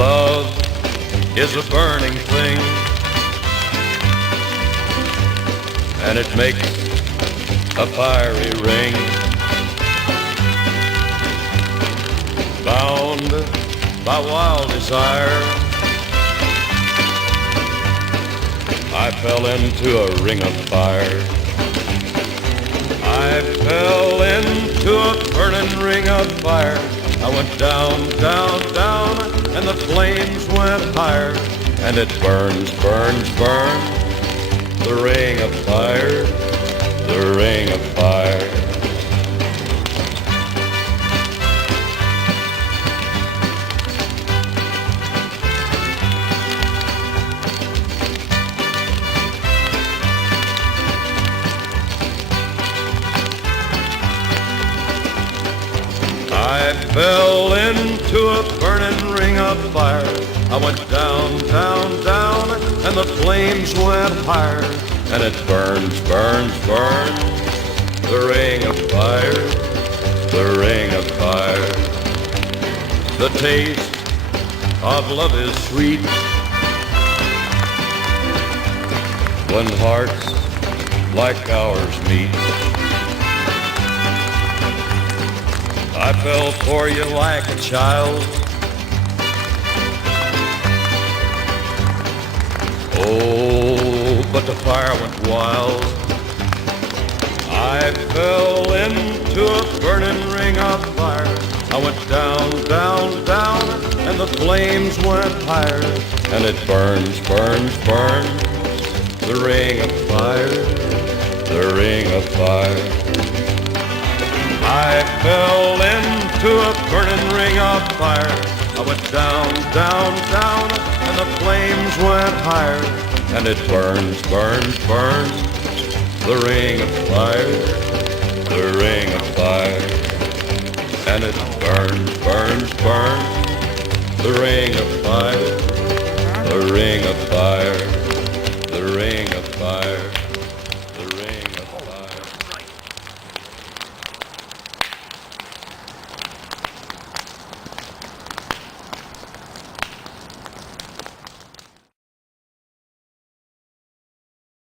Love is a burning thing, and it makes a fiery ring. Bound by wild desire, I fell into a ring of fire. I fell into a burning ring of fire. I went down, down, down, and the flames went higher. And it burns, burns, burns, the ring of fire, the ring of fire. I fell into a burning ring of fire. I went down, down, down, and the flames went higher. And it burns, burns, burns, the ring of fire, the ring of fire. The taste of love is sweet when hearts like ours meet. I fell for you like a child. Oh, but the fire went wild. I fell into a burning ring of fire. I went down, down, down, and the flames went higher. And it burns, burns, burns, the ring of fire, the ring of fire. I fell into a burning ring of fire. I went down, down, down, and the flames went higher. And it burns, burns, burns, the ring of fire, the